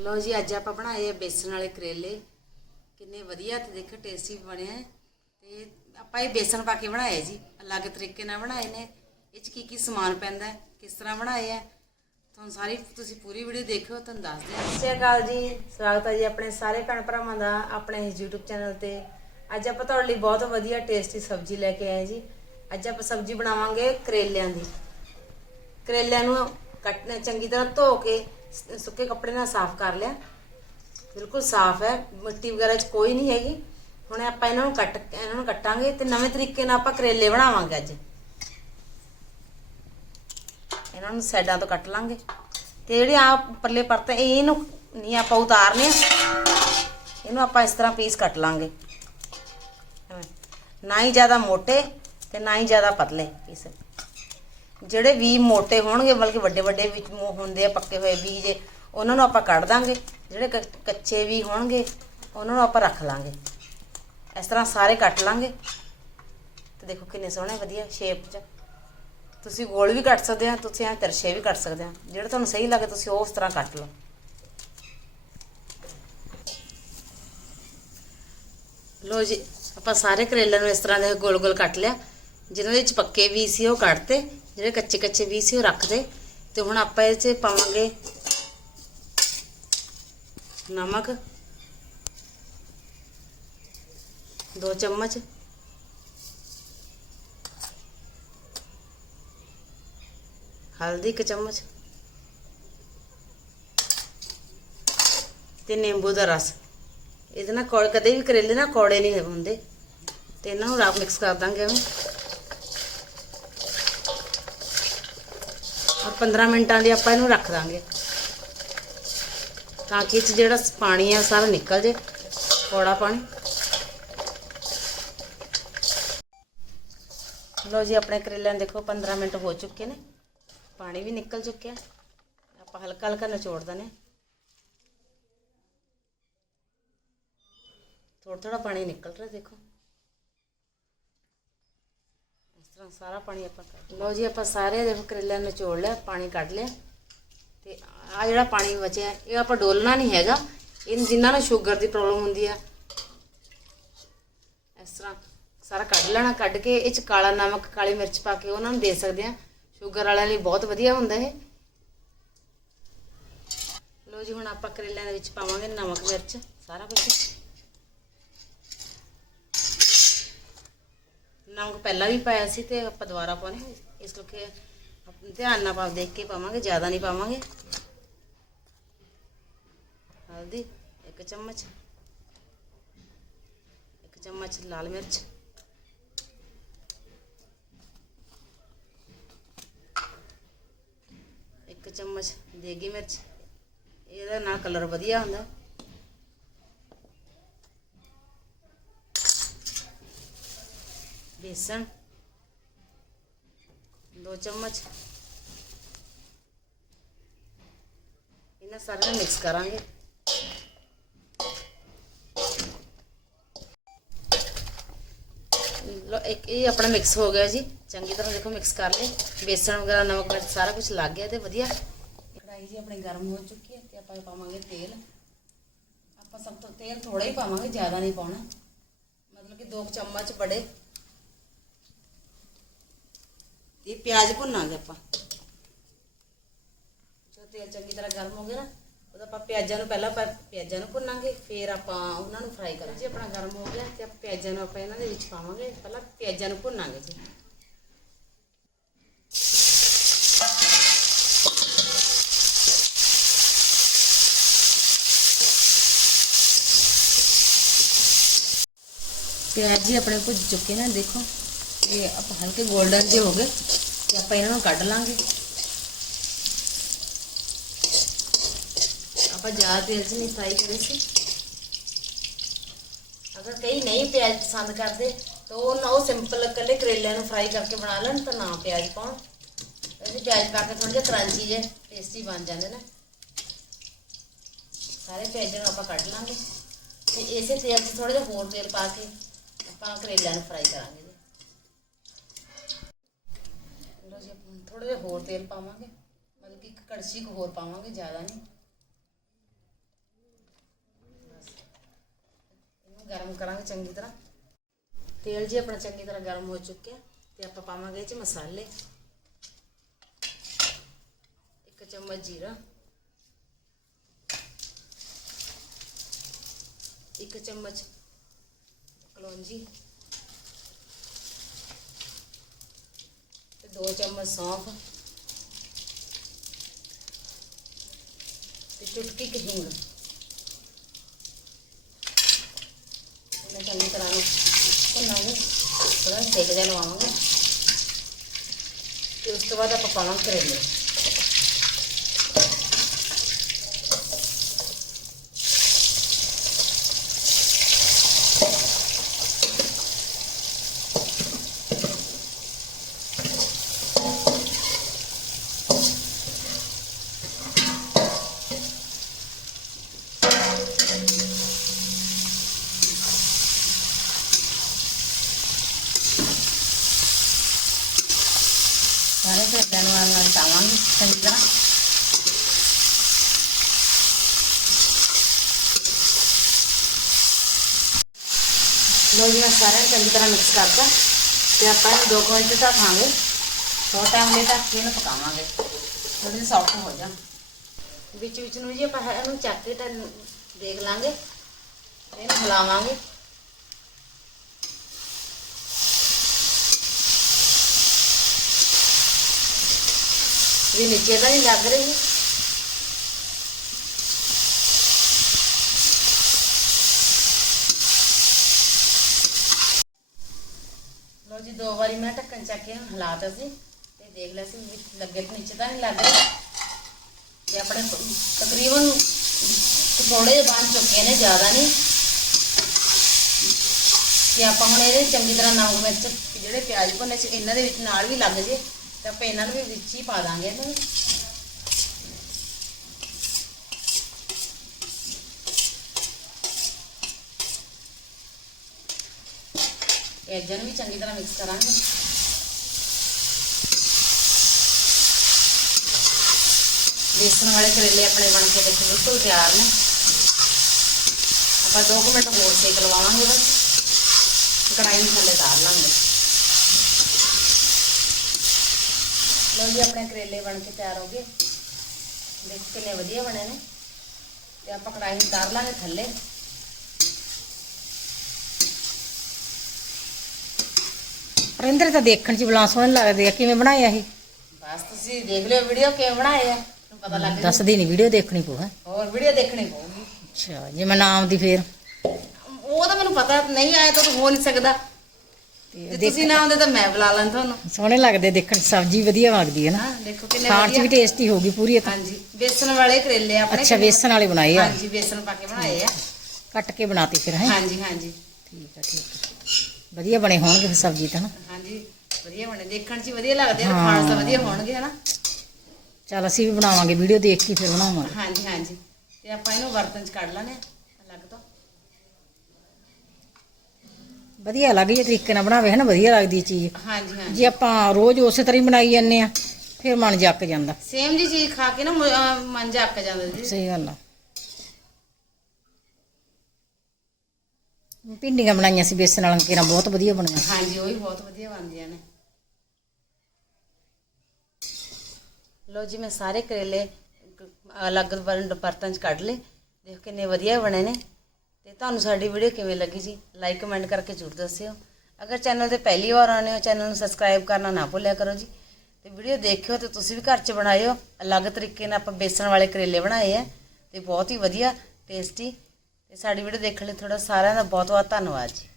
ਲਓ ਜੀ, ਅੱਜ ਆਪਾਂ ਬਣਾਏ ਆ ਬੇਸਣ ਵਾਲੇ ਕਰੇਲੇ। ਕਿੰਨੇ ਵਧੀਆ ਤੇ ਦੇਖੋ ਟੇਸਟੀ ਬਣੇ ਆ। ਤੇ ਆਪਾਂ ਇਹ ਬੇਸਣ ਪਾ ਕੇ ਬਣਾਏ ਜੀ। ਅਲੱਗ ਤਰੀਕੇ ਨਾਲ ਬਣਾਏ ਨੇ। ਇਹ ਚ ਕੀ ਕੀ ਸਮਾਨ ਪੈਂਦਾ ਕਿਸ ਤਰ੍ਹਾਂ ਬਣਾਏ ਆ। ਤੁਹਾਨੂੰ ਸਾਰੀ, ਤੁਸੀਂ ਪੂਰੀ ਵੀਡੀਓ ਦੇਖਿਓ, ਤੁਹਾਨੂੰ ਦੱਸਦੇ ਹਾਂ ਸਤਿ ਸ਼੍ਰੀ ਅਕਾਲ ਜੀ। ਸਵਾਗਤ ਹੈ ਜੀ ਆਪਣੇ ਸਾਰੇ ਭੈਣ ਭਰਾਵਾਂ ਦਾ, ਆਪਣੇ ਇਸ YouTube ਚੈਨਲ ਤੇ। ਅੱਜ ਆਪਾਂ ਤੁਹਾਡੇ ਲਈ ਬਹੁਤ ਵਧੀਆ ਟੇਸਟੀ ਸਬਜ਼ੀ ਲੈ ਕੇ ਆਏ ਜੀ। ਅੱਜ ਆਪਾਂ ਸਬਜ਼ੀ ਬਣਾਵਾਂਗੇ ਕਰੇਲਿਆਂ ਦੀ। ਕਰੇਲਿਆਂ ਨੂੰ ਕੱਟਣਾ ਚੰਗੀ ਤਰ੍ਹਾਂ ਧੋ ਕੇ ਸੁੱਕੇ ਕੱਪੜੇ ਨਾਲ ਸਾਫ਼ ਕਰ ਲਿਆ। ਬਿਲਕੁਲ ਸਾਫ਼ ਹੈ, ਮਿੱਟੀ ਵਗੈਰਾ ਚ ਕੋਈ ਨਹੀਂ ਹੈਗੀ। ਹੁਣ ਆਪਾਂ ਇਹਨਾਂ ਨੂੰ ਕੱਟ, ਇਹਨਾਂ ਨੂੰ ਕੱਟਾਂਗੇ ਤੇ ਨਵੇਂ ਤਰੀਕੇ ਨਾਲ ਆਪਾਂ ਕਰੇਲੇ ਬਣਾਵਾਂਗੇ ਅੱਜ। ਇਹਨਾਂ ਨੂੰ ਸਾਈਡਾਂ ਤੋਂ ਕੱਟ ਲਾਂਗੇ। ਤੇ ਜਿਹੜੇ ਆ ਪਰਲੇ ਪਰਤ, ਇਹਨੂੰ ਨਹੀਂ ਆਪਾਂ ਉਤਾਰਨੇ ਆ। ਇਹਨੂੰ ਆਪਾਂ ਇਸ ਤਰ੍ਹਾਂ ਪੀਸ ਕੱਟ ਲਾਂਗੇ। ਨਾ ਹੀ ਜ਼ਿਆਦਾ ਮੋਟੇ ਤੇ ਨਾ ਹੀ ਜ਼ਿਆਦਾ ਪਤਲੇ ਪੀਸ। ਜਿਹੜੇ ਵੀ ਮੋਟੇ ਹੋਣਗੇ ਬਲਕਿ ਵੱਡੇ ਵੱਡੇ ਵਿੱਚ ਮੂੰਹ ਹੁੰਦੇ ਆ, ਪੱਕੇ ਹੋਏ ਬੀਜ, ਉਹਨਾਂ ਨੂੰ ਆਪਾਂ ਕੱਢ ਦਾਂਗੇ। ਜਿਹੜੇ ਕ- ਕੱਚੇ ਵੀ ਹੋਣਗੇ, ਉਹਨਾਂ ਨੂੰ ਆਪਾਂ ਰੱਖ ਲਾਂਗੇ। ਇਸ ਤਰ੍ਹਾਂ ਸਾਰੇ ਕੱਟ ਲਾਂਗੇ। ਤੇ ਦੇਖੋ ਕਿੰਨੇ ਸੋਹਣੇ, ਵਧੀਆ ਸ਼ੇਪ 'ਚ। ਤੁਸੀਂ ਗੋਲ ਵੀ ਕੱਟ ਸਕਦੇ ਆ, ਤੁਸੀਂ ਐ ਤਿਰਛੇ ਵੀ ਕੱਟ ਸਕਦੇ ਆ। ਜਿਹੜਾ ਤੁਹਾਨੂੰ ਸਹੀ ਲੱਗੇ, ਤੁਸੀਂ ਉਸ ਤਰ੍ਹਾਂ ਕੱਟ ਲਓ। ਲੋ ਜੀ, ਆਪਾਂ ਸਾਰੇ ਕਰੇਲਿਆਂ ਨੂੰ ਇਸ ਤਰ੍ਹਾਂ ਦੇ ਗੋਲ ਗੋਲ ਕੱਟ ਲਿਆ। ਜਿਹਨਾਂ ਦੇ ਵਿੱਚ ਪੱਕੇ ਵੀ ਸੀ, ਉਹ ਕੱਟਤੇ ਜਿਹੜੇ ਕੱਚੇ ਕੱਚੇ ਵੀ ਸੀ ਉਹ ਰੱਖਦੇ ਤੇ ਹੁਣ ਆਪਾਂ ਇਹ 'ਚ ਪਾਵਾਂਗੇ ਨਮਕ, ਦੋ ਚਮਚ। ਹਲਦੀ ਇੱਕ ਚਮਚ। ਤੇ ਨਿੰਬੂ ਦਾ ਰਸ। ਇਹਦੇ ਨਾਲ ਕੌੜ ਕਦੇ ਵੀ ਕਰੇਲੇ ਨਾ ਕੌੜੇ ਨਹੀਂ ਹੁੰਦੇ। ਤੇ ਇਹਨਾਂ ਨੂੰ ਰਾਕ ਮਿਕਸ ਕਰ ਦਾਂਗੇ ਐਵੇਂ 15 ਮਿੰਟਾਂ ਲਈ ਆਪਾਂ ਇਹਨੂੰ ਰੱਖ ਦਾਂਗੇ। ਤਾਂ ਕਿ ਇਹ 'ਚ ਜਿਹੜਾ ਪਾਣੀ ਆ, ਸਾਰਾ ਨਿਕਲ ਜੇ, ਕੌੜਾ ਪਾਣੀ। ਲੋ ਜੀ, ਆਪਣੇ ਕਰੇਲਿਆਂ ਨੂੰ ਦੇਖੋ 15 ਮਿੰਟ ਹੋ ਚੁੱਕੇ ਨੇ। ਪਾਣੀ ਵੀ ਨਿਕਲ ਚੁੱਕਿਆ। ਆਪਾਂ ਹਲਕਾ ਹਲਕਾ ਨਿਚੋੜ ਦਨੇ ਥੋੜਾ ਥੋੜਾ ਪਾਣੀ ਨਿਕਲ ਰਿਹਾ, ਦੇਖੋ ਇਸ ਤਰ੍ਹਾਂ ਸਾਰਾ ਪਾਣੀ ਆਪਾਂ ਕੱਢ ਲਓ ਜੀ, ਆਪਾਂ ਸਾਰੇ ਦੇਖੋ ਕਰੇਲਿਆਂ ਨੂੰ ਨਿਚੋੜ ਲਿਆ, ਪਾਣੀ ਕੱਢ ਲਿਆ। ਤੇ ਆ ਜਿਹੜਾ ਪਾਣੀ ਬਚਿਆ, ਇਹ ਆਪਾਂ ਡੋਲਣਾ ਨਹੀਂ ਹੈਗਾ। ਇਹ ਜਿਨ੍ਹਾਂ ਨੂੰ ਸ਼ੂਗਰ ਦੀ ਪ੍ਰੋਬਲਮ ਹੁੰਦੀ ਆ, ਇਸ ਤਰ੍ਹਾਂ ਸਾਰਾ ਕੱਢ ਲੈਣਾ। ਕੱਢ ਕੇ ਇਹ ਚ ਕਾਲਾ ਨਮਕ, ਕਾਲੀ ਮਿਰਚ ਪਾ ਕੇ ਉਹਨਾਂ ਨੂੰ ਦੇ ਸਕਦੇ ਆ। ਸ਼ੂਗਰ ਵਾਲਿਆਂ ਲਈ ਬਹੁਤ ਵਧੀਆ ਹੁੰਦਾ ਇਹ। ਲੋ ਜੀ, ਹੁਣ ਆਪਾਂ ਕਰੇਲਿਆਂ ਦੇ ਵਿੱਚ ਪਾਵਾਂਗੇ ਨਮਕ, ਮਿਰਚ, ਸਾਰਾ ਕੁਝ ਨਮਕ ਪਹਿਲਾਂ ਵੀ ਪਾਇਆ ਸੀ ਤੇ ਆਪਾਂ ਦੁਬਾਰਾ ਪਾਉਣੇ ਇਸ ਕਰਕੇ ਆਪਣੇ ਧਿਆਨ ਨਾਲ ਪਾ ਦੇਖ ਕੇ ਪਾਵਾਂਗੇ, ਜ਼ਿਆਦਾ ਨਹੀਂ ਪਾਵਾਂਗੇ। ਹਲਦੀ, ਇੱਕ ਚਮਚ। ਇੱਕ ਚਮਚ ਲਾਲ ਮਿਰਚ। ਇੱਕ ਚਮਚ ਦੇਗੀ ਮਿਰਚ। ਇਹਦਾ ਨਾਲ ਕਲਰ ਵਧੀਆ ਹੁੰਦਾ। ਬੇਸਣ ਦੋ ਚਮਚ ਇਹਨਾਂ ਸਾਰਿਆਂ ਨੂੰ ਮਿਕਸ ਕਰਾਂਗੇ ਲੋ ਇੱਕ ਇਹ ਆਪਣਾ ਮਿਕਸ ਹੋ ਗਿਆ ਜੀ ਚੰਗੀ ਤਰ੍ਹਾਂ ਦੇਖੋ ਮਿਕਸ ਕਰ ਲਏ ਬੇਸਣ ਵਗੈਰਾ ਨਮਕ ਮਿਰਚ ਸਾਰਾ ਕੁਝ ਲੱਗ ਗਿਆ ਤੇ ਵਧੀਆ ਕੜਾਈ ਜੀ ਆਪਣੀ ਗਰਮ ਹੋ ਚੁੱਕੀ ਹੈ ਤੇ ਆਪਾਂ ਪਾਵਾਂਗੇ ਤੇਲ ਆਪਾਂ ਸਭ ਤੋਂ ਤੇਲ ਥੋੜਾ ਹੀ ਪਾਵਾਂਗੇ ਜ਼ਿਆਦਾ ਨਹੀਂ ਪਾਉਣਾ ਮਤਲਬ ਕਿ 2 ਚਮਚ ਬੜੇ ਇਹ ਪਿਆਜ਼ ਭੁੰਨਾਂਗੇ ਆਪਾਂ। ਜੋ ਤੇਲ ਚੰਗੀ ਤਰ੍ਹਾਂ ਗਰਮ ਹੋ ਗਿਆ ਨਾ ਉਹਦਾ ਆਪਾਂ ਪਿਆਜ਼ਾਂ ਨੂੰ ਪਹਿਲਾਂ ਆਪਾਂ ਪਿਆਜ਼ਾਂ ਨੂੰ ਭੁੰਨਾਂਗੇ ਫਿਰ ਆਪਾਂ ਉਹਨਾਂ ਨੂੰ ਫਰਾਈ ਕਰਾਂਗੇ। ਜੀ ਆਪਣਾ ਗਰਮ ਹੋ ਗਿਆ ਤੇ ਆਪਾਂ ਪਿਆਜ਼ਾਂ ਨੂੰ ਆਪਾਂ ਇਹਨਾਂ ਦੇ ਵਿੱਚ ਪਾਵਾਂਗੇ ਪਹਿਲਾਂ ਪਿਆਜ਼ਾਂ ਨੂੰ ਭੁੰਨਾਂਗੇ ਜੀ। ਪਿਆਜ਼ ਜੀ ਆਪਣੇ ਭੁੱਜ ਚੁੱਕੇ ਨੇ ਦੇਖੋ। ਇਹ ਆਪਾਂ ਹਲਕੇ 골ਡਨ ਜਿਹੇ ਹੋ ਗਏ ਤੇ ਆਪਾਂ ਇਹਨਾਂ ਨੂੰ ਕੱਢ ਲਾਂਗੇ। ਆਪਾਂ ਜ਼ਿਆਦਾ ਤੇਲ 'ਚ ਨਹੀਂ ਫਰਾਈ ਕਰੇ ਸੀ। ਅਗਰ ਕਈ ਨਹੀਂ ਪਿਆਜ਼ ਪਸੰਦ ਕਰਦੇ, ਤਾਂ ਉਹ ਨਾ ਉਹ ਸਿੰਪਲ ਇਕੱਲੇ ਕਰੇਲਿਆਂ ਨੂੰ ਫਰਾਈ ਕਰਕੇ ਬਣਾ ਲੈਣ ਤਾਂ ਨਾ ਪਿਆਜ਼ ਪਾਉਣ। ਵੈਸੇ ਪਿਆਜ਼ ਪਾ ਕੇ ਥੋੜਾ ਜਿਹਾ ਕਰੰਚੀ ਜੇ ਟੇਸਟੀ ਬਣ ਜਾਂਦੇ ਨੇ। ਸਾਰੇ ਪਿਆਜ਼ਾਂ ਨੂੰ ਆਪਾਂ ਕੱਢ ਲਾਂਗੇ। ਤੇ ਇਸੇ ਤੇਲ 'ਚ ਥੋੜਾ ਜਿਹਾ ਹੋਰ ਤੇਲ ਪਾ ਕੇ ਆਪਾਂ ਕਰੇਲਿਆਂ ਨੂੰ ਫਰਾਈ ਕਰਾਂਗੇ। ਥੋੜਾ ਜਿਹਾ ਹੋਰ ਤੇਲ ਪਾਵਾਂਗੇ, ਮਤਲਬ ਕਿ ਇੱਕ ਕੜਛੀ ਕੁ ਹੋਰ ਪਾਵਾਂਗੇ, ਜ਼ਿਆਦਾ ਨਹੀਂ। ਇਹਨੂੰ ਗਰਮ ਕਰਾਂਗੇ ਚੰਗੀ ਤਰ੍ਹਾਂ। ਤੇਲ ਜੀ ਆਪਣਾ ਚੰਗੀ ਤਰ੍ਹਾਂ ਗਰਮ ਹੋ ਚੁੱਕਿਆ, ਤੇ ਆਪਾਂ ਪਾਵਾਂਗੇ ਇਹ ਚ ਮਸਾਲੇ। ਇੱਕ ਚਮਚ ਜੀਰਾ। ਇੱਕ ਚਮਚ ਕਲੌਂਜੀ। ਤੇ ਦੋ ਚਮਚ ਸੌਂਫ ਤੇ ਚੁਟਕੀ ਕੁ ਹਿੰਗ। ਇਹਨਾਂ ਚੰਗੀ ਤਰ੍ਹਾਂ ਨੂੰ ਥੋੜਾ ਸੇਕ ਜਿਹਾ ਲਵਾਵਾਂਗੇ। ਤੇ ਉਸ ਤੋਂ ਬਾਅਦ ਆਪਾਂ ਪਾਵਾਂਗੇ ਕਰੇਲੇ। ਸਾਰੇ ਕਰੇਲਿਆਂ ਨੂੰ ਨਾਲ ਨਾਲ ਤਾਵਾਂਗੇ ਚੰਗੀ ਤਰ੍ਹਾਂ ਲੋ ਜੀ ਮੈਂ ਸਾਰਿਆਂ ਨੂੰ ਚੰਗੀ ਤਰ੍ਹਾਂ ਮਿਕਸ ਕਰਤਾ ਤੇ ਆਪਾਂ ਇਹਨੂੰ ਦੋ ਕੁ ਮਿੰਟ ਢੱਕਾਂਗੇ ਥੋੜਾ ਟਾਈਮ ਲਈ ਢੱਕ ਕੇ ਇਹਨੂੰ ਪਕਾਵਾਂਗੇ ਥੋੜੀ ਸੌਫਟ ਹੋ ਜਾਣ ਵਿੱਚ ਵਿੱਚ ਨੂੰ ਜੀ ਆਪਾਂ ਇਹਨੂੰ ਚੱਕ ਕੇ ਤਾਂ ਦੇਖ ਲਾਂਗੇ ਇਹਨੂੰ ਹਿਲਾਵਾਂਗੇ ਵੀ ਨੀਚੇ ਤਾਂ ਨਹੀਂ ਲੱਗ ਰਹੀ। ਲੋ ਜੀ, ਦੋ ਵਾਰੀ ਮੈਂ ਢੱਕਣ ਚੱਕ ਕੇ ਹਲਾਤਾ ਸੀ ਤੇ ਦੇਖ ਲਿਆ ਸੀ ਲੱਗੇ ਤੇ ਨੀਚੇ ਤਾਂ ਨਹੀਂ ਲੱਗ ਰਹੀ। ਤੇ ਆਪਣੇ ਤਕਰੀਬਨ ਥੋੜੇ ਜਿਹੇ ਬਣ ਚੁੱਕੇ ਨੇ, ਜ਼ਿਆਦਾ ਨਹੀਂ। ਤੇ ਆਪਾਂ ਹੁਣ ਇਹਦੇ ਚੰਗੀ ਤਰ੍ਹਾਂ ਨਮਕ ਮਿਰਚ, ਜਿਹੜੇ ਪਿਆਜ਼ ਭੁੰਨੇ ਸੀ, ਇਹਨਾਂ ਦੇ ਵਿੱਚ ਨਾਲ ਵੀ ਲੱਗ ਜੇ। ਤੇ ਆਪਾਂ ਇਹਨਾਂ ਨੂੰ ਵੀ ਵਿੱਚ ਹੀ ਪਾ ਦਾਂਗੇ ਇਹਨਾਂ ਨੂੰ ਇਹ ਜਨ ਵੀ ਚੰਗੀ ਤਰ੍ਹਾਂ ਮਿਕਸ ਕਰਾਂਗੇ। ਬੇਸਣ ਵਾਲੇ ਕਰੇਲੇ ਆਪਣੇ ਬਣ ਕੇ ਦੇਖੋ ਬਿਲਕੁਲ ਤਿਆਰ ਨੇ। ਆਪਾਂ 2 ਮਿੰਟ ਹੋਰ ਸੇਕ ਲਵਾਵਾਂਗੇ ਬਸ। ਕੜਾਈ ਨੂੰ ਥੱਲੇ ਤਾਰ ਲਾਂਗੇ। ਲੋ ਜੀ ਆਪਣੇ ਕਰੇਲੇ ਬਣ ਕੇ ਤਿਆਰ ਹੋ ਗਏ। ਦੇਖੋ ਕਿੰਨੇ ਵਧੀਆ ਬਣੇ ਨੇ। ਤੇ ਆਪਾਂ ਕੜਾਈ ਨੂੰ ਤਾਰ ਲਾਂਗੇ ਥੱਲੇ। ਰਿੰਦਰ ਤਾਂ ਦੇਖਣ ਚ ਬਲਾ ਸੋਹਣੇ ਲੱਗਦੇ ਆ ਕਿਵੇਂ ਬਣਾਏ ਆ ਇਹ? ਬਸ ਤੁਸੀਂ ਦੇਖ ਲਿਓ ਵੀਡੀਓ ਕਿਵੇਂ ਬਣਾਏ ਆ। ਤੁਹਾਨੂੰ ਪਤਾ ਲੱਗ ਜਾਊ। ਦੱਸਦੀ ਨਹੀਂ ਵੀਡੀਓ ਦੇਖਣੀ ਪਊ ਹੈ? ਹੋਰ ਵੀਡੀਓ ਦੇਖਣੀ ਪਊਗੀ। ਅੱਛਾ ਜੇ ਮੈਂ ਨਾ ਆਉਂਦੀ ਫੇਰ? ਉਹ ਤਾਂ ਮੈਨੂੰ ਪਤਾ ਨਹੀਂ ਆਇਆ ਤਾਂ ਹੋ ਨਹੀਂ ਸਕਦਾ। ਤੇ ਤੁਸੀਂ ਨਾ ਆਉਂਦੇ ਤਾਂ ਮੈਂ ਬੁਲਾ ਲਾਂ ਤੁਹਾਨੂੰ। ਸੋਹਣੇ ਲੱਗਦੇ ਦੇਖਣ ਚ ਸਬਜ਼ੀ ਵਧੀਆ ਲੱਗਦੀ ਹੈ ਨਾ। ਹਾਂ ਦੇਖੋ ਕਿੰਨੇ ਖਾਣ ਚ ਵੀ ਵਧੀਆ। ਟੇਸਟੀ ਹੋਊਗੀ ਪੂਰੀ ਇਹ ਤਾਂ। ਹਾਂਜੀ ਬੇਸਣ ਵਾਲੇ ਕਰੇਲੇ ਆਪਣੇ ਅੱਛਾ ਵੇਸਣ ਵਾਲੇ ਬਣਾਏ ਆ। ਹਾਂਜੀ ਬੇਸਣ ਪਾ ਕੇ ਬਣਾਏ ਆ। ਕੱਟ ਕੇ ਬਣਾਤੀ ਫਿਰ ਹੈ? ਹਾਂਜੀ ਹਾਂਜੀ। ਠੀਕ ਆ ਠੀਕ ਆ। ਵਧੀਆ ਬਣੇ ਹੋਣਗੇ ਫਿਰ ਸਬਜ਼ੀ ਤਾਂ ਨਾ। ਹਾਂਜੀ ਵਧੀਆ ਬਣੇ। ਦੇਖਣ 'ਚ ਹੀ ਵਧੀਆ ਲੱਗਦੇ ਆ ਤੇ ਖਾਣ 'ਚ ਤਾਂ ਵਧੀਆ ਹੋਣਗੇ ਹਨਾ? ਚਲ ਅਸੀਂ ਵੀ ਬਣਾਵਾਂਗੇ ਵੀਡੀਓ ਦੇਖ ਕੇ ਫਿਰ ਬਣਾਵਾਂਗੇ। ਹਾਂਜੀ ਹਾਂਜੀ। ਤੇ ਆਪਾਂ ਇਹਨੂੰ ਬਰਤਨ 'ਚ ਕੱਢ ਲਾਂਗੇ ਅਲੱਗ ਤੋਂ ਵਧੀਆ ਲੱਗ ਜੇ ਤਰੀਕੇ ਨਾਲ ਬਣਾਵੇ ਹੈ ਨਾ ਵਧੀਆ ਲੱਗਦੀ ਚੀਜ਼। ਹਾਂਜੀ ਹਾਂਜੀ। ਜੇ ਆਪਾਂ ਰੋਜ਼ ਉਸੇ ਤਰ੍ਹਾਂ ਹੀ ਬਣਾਈ ਜਾਂਦੇ ਆ ਫਿਰ ਮਨ ਜੱਕ ਜਾਂਦਾ। ਸੇਮ ਜੀ ਚੀਜ਼ ਖਾ ਕੇ ਨਾ ਮ- ਅਹ ਮਨ ਜਾ ਅੱਕ ਜਾਂਦਾ ਜੀ। ਸਹੀ ਗੱਲ ਆ। ਭਿੰਡੀਆਂ ਬਣਾਈਆਂ ਸੀ ਬੇਸਣ ਵਾਲੀਆਂ ਕਿਰਾਂ ਬਹੁਤ ਵਧੀਆ ਬਣੀਆਂ। ਹਾਂਜੀ ਉਹ ਵੀ ਬਹੁਤ ਵਧੀਆ ਬਣਦੀਆਂ ਨੇ। ਲੋ ਜੀ ਮੈਂ ਸਾਰੇ ਕਰੇਲੇ ਕ- ਅਲੱਗ ਬਰਨ- ਬਰਤਨ 'ਚ ਕੱਢ ਲਏ। ਦੇਖੋ ਕਿੰਨੇ ਵਧੀਆ ਬਣੇ ਨੇ। ਤੇ ਤੁਹਾਨੂੰ ਸਾਡੀ ਵੀਡੀਓ ਕਿਵੇਂ ਲੱਗੀ ਜੀ ਲਾਈਕ ਕਮੈਂਟ ਕਰਕੇ ਜ਼ਰੂਰ ਦੱਸਿਓ। ਅਗਰ ਚੈਨਲ ਤੇ ਪਹਿਲੀ ਵਾਰ ਆਉਂਦੇ ਹੋ ਚੈਨਲ ਨੂੰ ਸਬਸਕ੍ਰਾਈਬ ਕਰਨਾ ਨਾ ਭੁੱਲਿਆ ਕਰੋ ਜੀ। ਤੇ ਵੀਡੀਓ ਦੇਖਿਓ ਤੇ ਤੁਸੀਂ ਵੀ ਘਰ 'ਚ ਬਣਾਇਓ। ਅਲੱਗ ਤਰੀਕੇ ਨਾਲ ਆਪਾਂ ਬੇਸਣ ਵਾਲੇ ਕਰੇਲੇ ਬਣਾਏ ਆ ਤੇ ਬਹੁਤ ਹੀ ਵਧੀਆ ਟੇਸਟੀ ਤੇ ਸਾਡੀ ਵੀਡੀਓ ਦੇਖਣ ਲਈ ਤੁਹਾਡਾ ਸਾਰਿਆਂ ਦਾ ਬਹੁਤ ਬਹੁਤ ਧੰਨਵਾਦ ਜੀ।